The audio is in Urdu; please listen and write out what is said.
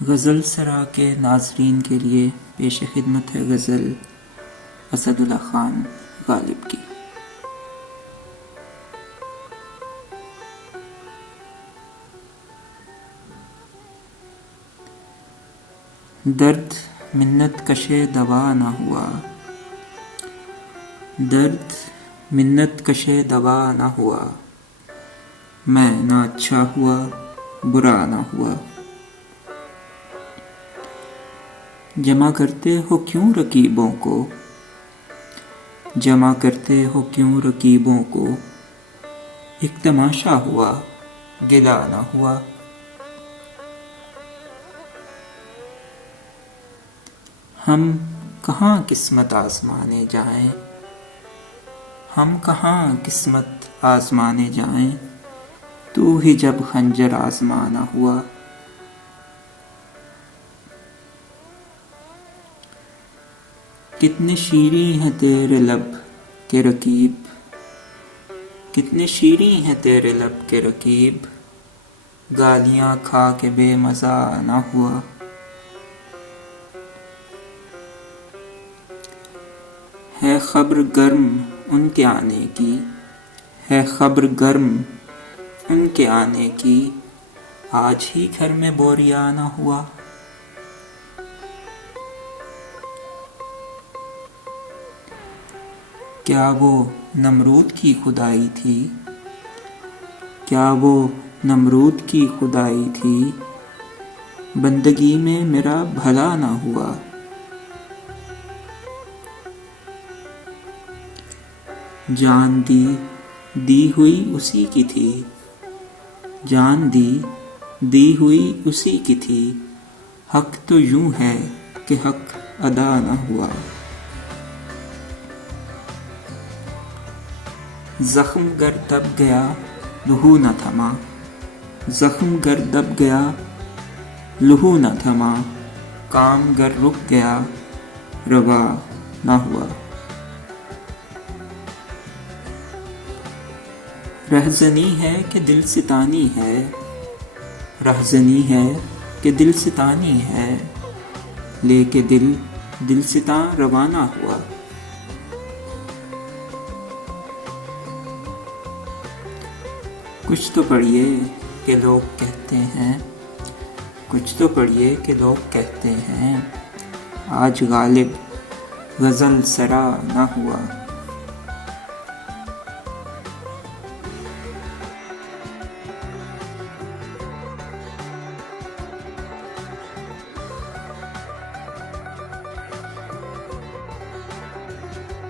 غزل سرا کے ناظرین کے لیے پیش خدمت ہے غزل اسد اللہ خان غالب کی۔ درد منت کشے دوا نہ ہوا، درد منت کشے دوا نہ ہوا، میں نہ اچھا ہوا برا نہ ہوا۔ جمع کرتے ہو کیوں رقیبوں کو، جمع کرتے ہو کیوں رقیبوں کو، ایک تماشا ہوا گلا نہ ہوا۔ ہم کہاں قسمت آزمانے جائیں، ہم کہاں قسمت آزمانے جائیں، تو ہی جب خنجر آزمانا ہوا۔ کتنے شیریں ہیں تیرے لب کے رقیب، کتنے شیریں ہیں تیرے لب کے رقیب، گالیاں کھا کے بے مزہ نہ ہوا۔ ہے خبر گرم ان کے آنے کی، ہے خبر گرم ان کے آنے کی، آج ہی گھر میں بوریا نہ ہوا۔ کیا وہ نمرود کی خدائی تھی، کیا وہ نمرود کی خدائی تھی، بندگی میں میرا بھلا نہ ہوا۔ جان دی ہوئی اسی کی تھی، جان دی ہوئی اسی کی تھی، حق تو یوں ہے کہ حق ادا نہ ہوا۔ زخم گر دب گیا لہو نہ تھما، زخم گر دب گیا لہو نہ تھما، کام گر رک گیا روا نہ ہوا۔ رہزنی ہے کہ دل ستانی ہے، رہزنی ہے کہ دل ستانی ہے، لے کے دل ستاں روانہ ہوا۔ کچھ تو پڑھیے کہ لوگ کہتے ہیں، کچھ تو پڑھیے کہ لوگ کہتے ہیں، آج غالب غزل سرا نہ ہوا۔